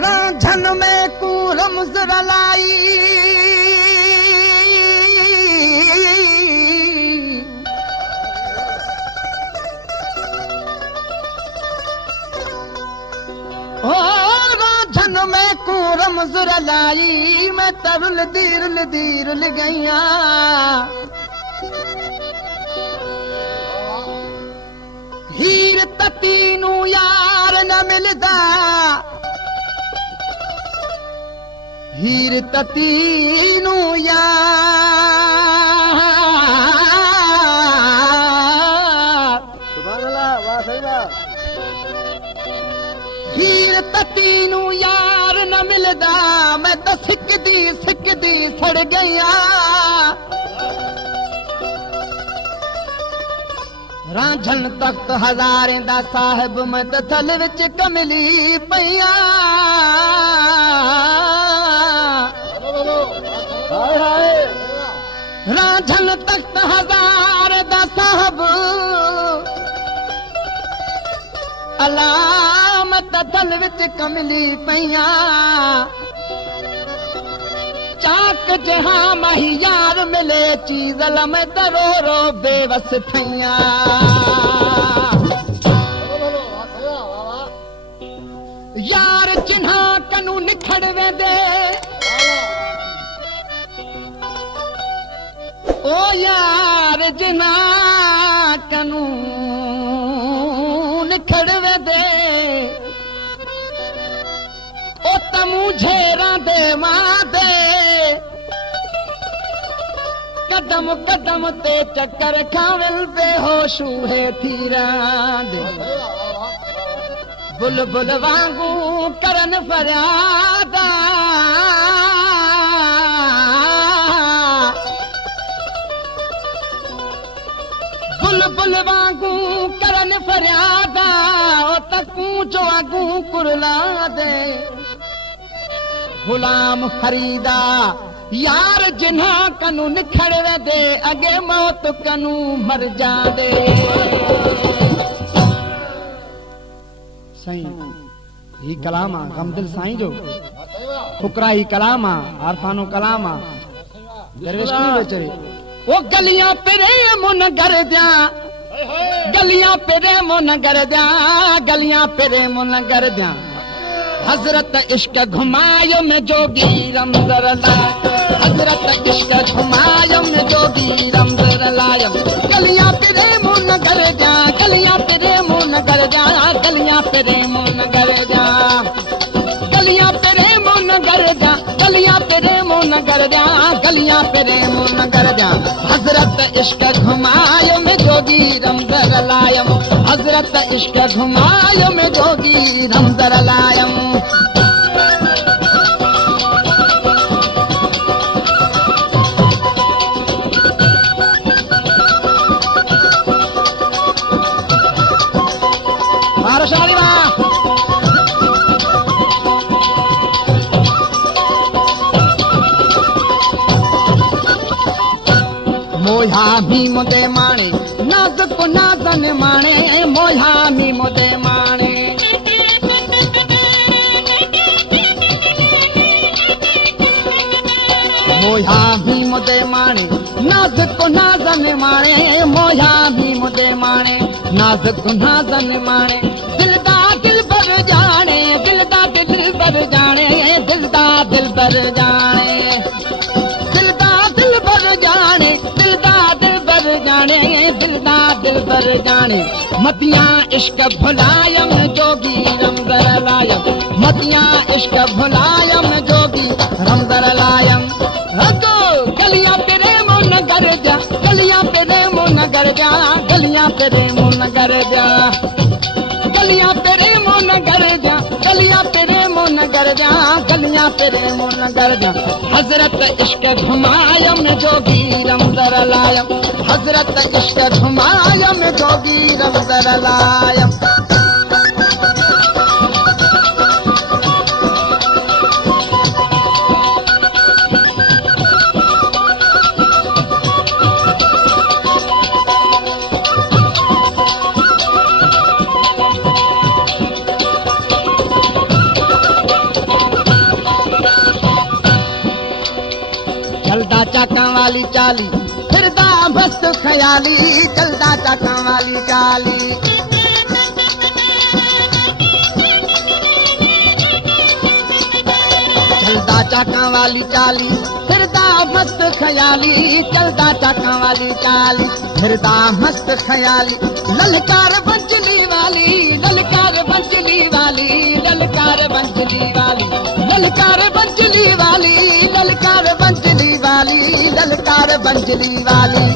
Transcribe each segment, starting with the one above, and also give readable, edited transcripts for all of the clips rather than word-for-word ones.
रांझन में कूरम लाई ओ रांझन में कूरम लाई मैं तरुल दीरुल गईया हीर तती नू यार न मिलदा हीर ततीनू यार हीर ततीनू यार न मिलदा मैं तो सिकदी सड़ गया रांझन तख्त हजारें दा साहिब मैं तो थल विच कमली पईया रांझन तख्त हजार दा साहब अलामत दल विच कमली पईया चाक जहां माही यार मिले चीज लम दरो रो बेवस थैया यार जिन्हा कनू निखड़ वेंदे ओ यार जिना कानून खड़वे दे ओ तमू झेरा दे मादे कदम कदम ते चक्कर खाविल बेहोशू है थीरा दे बुलबुल वांगू करन फरियादा बुलबुल वांगू करन फरियादा ओ तकू जो आगू कुरला दे गुलाम खरीदा यार जिन्हा कनू निखड़वे दे अगे मौत कनू मर जा दे सही ही कलामा गमदिल साईं जो फुकरा ही कलामा आरफानो कलामा दरवेश की बेचारे वो गलियां पेरे मुन गर दिया गलियां पेरे मुन गर दिया गलियां पेरे मुन गर दिया हजरत इश्क घुमायो में जोगी रमजर ला हजरत इश्क घुमायो में जोगी रमजर लायम गलियां पेरे मुन गर दिया गलियां पेरे मुन गर दिया गलियां पेरे मुन गर दिया गलियां पेरे मुन गर दिया गलियां पेरे मुन गर दिया गलियां पेरे मुन गर दिया हजरत इश्क घुमायो में जोगी रमजर लायम हजरत इश्क घुमायो में जोगी रमजर लायम मोहा भी मुदे माणे नाज़ुक नाज़न माणे मोहा भी मुदे माणे मोहा भी मुदे माणे नाज़ुक नाज़न माणे मोहा भी मुदे माणे नाज़ुक नाज़न माणे दिलदा दिल बर जाने दिलदा दिल बर जाने दिलदा दिल बर जाने दिलदा दिल बर जाने दिलदा दिल बर जाने दिलदा दिल बर जाने मतियां इश्क भुलायम जोगी रमजर लायम मतियां इश्क भुलायम जोगी रमजर लायम रगो गलियां पेरे मुन गर जा गलियां पेरे मुन गर जा गलियां पेरे मुन गर जा गलियां पेरे मुन गर जा गलियां पेरे मुन गर जा गलियां पेरे मुन गर जा हजरत इश्क घुमायम जोगी रमजर लायम हजरत इश्क घुमायम जोगी रमजर लायम चाकां वाली चाली फिरदा मस्त ख्याली चलदा चाकां वाली चाली चलदा चाकां वाली चाली फिरदा मस्त ख्याली चलदा चाकां वाली चाली फिरदा मस्त ख्याली ललकार बंचली वाली ललकार बंचली वाली ललकार बंचली वाली ललकार बंचली वाली ललकार बंचली वाली ललकार बंचली वाली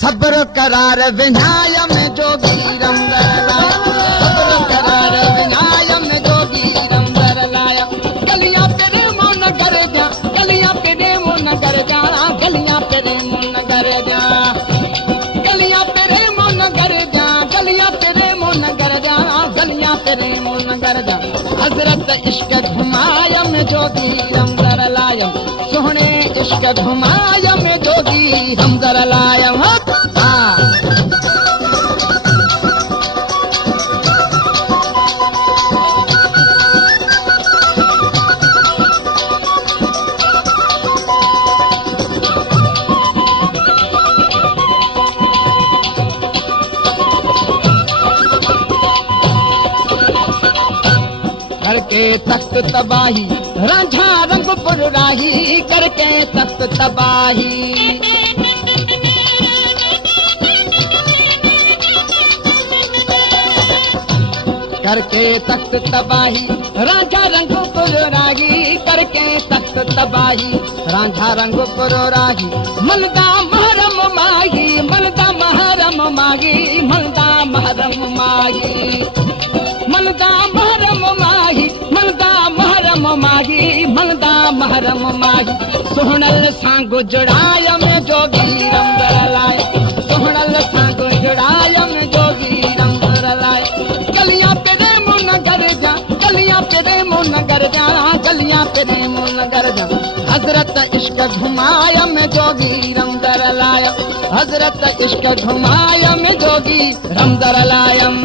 सब्र करार विनाय में जोगी रंगला सब्र करार विनाय में जोगी रंगला गलियां तेरे मन कर जा गलियां तेरे मन कर जा गलियां तेरे मन कर जा गलियां तेरे मन कर जा गलियां तेरे मन कर जा गलियां तेरे मन कर जा हजरत इश्क घुमाया में जोगी हम जरा लायम सोहने इश्क घुमाया में जोगी हम जरा लायम करके तख्त तबाही रांझा रंगपुर राही करके तख्त तबाही करके तख्त तबाही रांझा रंगपुर राही करके तख्त तबाही रांझा रंगपुर राही मलदा महरम माही मलदा महरम माही मलदा महरम माही मलदा महरम माही मलदा महरम माही मलदा महरम माही सोहनल सांग जुड़ाय में जोगी रंगर लाए सोहनल सांग जुड़ाय में जोगी रंगर लाए गलियां पेरे मुन कर जा गलियां पेरे मुन कर जा गलियां पेरे मुन कर जा हजरत इश्क घुमाय में जोगी रंगर लाय हजरत इश्क घुमाय में जोगी रंगर लायम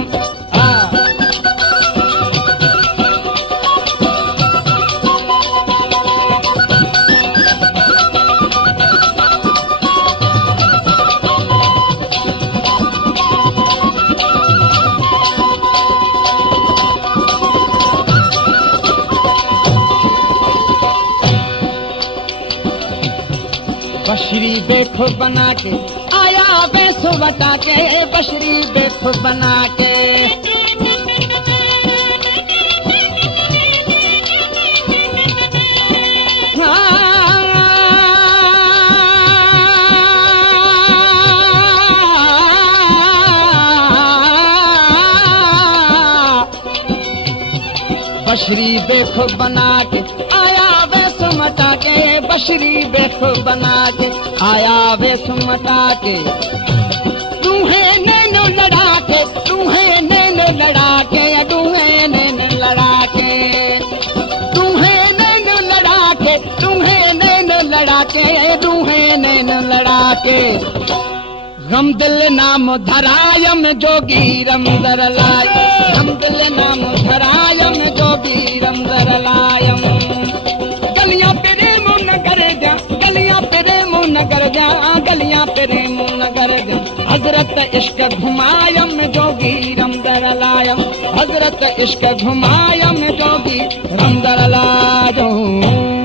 बशरी बेखुद बना के आया बेसु बटा के बशरी बेखुद बना के बशरी बेखुद बना के आया मटा के बशरी बेखुद बना के आया वेस मटा के तूहे नैनो लड़ा के तूहे नैनो लड़ा के तूहे नैनो लड़ा के तूहे नैनो लड़ा के तूहे नैनो लड़ा के तूहे नैनो लड़ा के गम दिल नाम धरायम जोगी रमदर लाय गम दिल नाम धरायम जोगी रमदर लायम गलियां पेरे मुन कर जा गलियां पेरे मुन कर जा गलियां पेरे मुन कर जा हजरत इश्क घुमायम जोगी रमदर लायम हजरत इश्क घुमायम जोगी रमदर लायम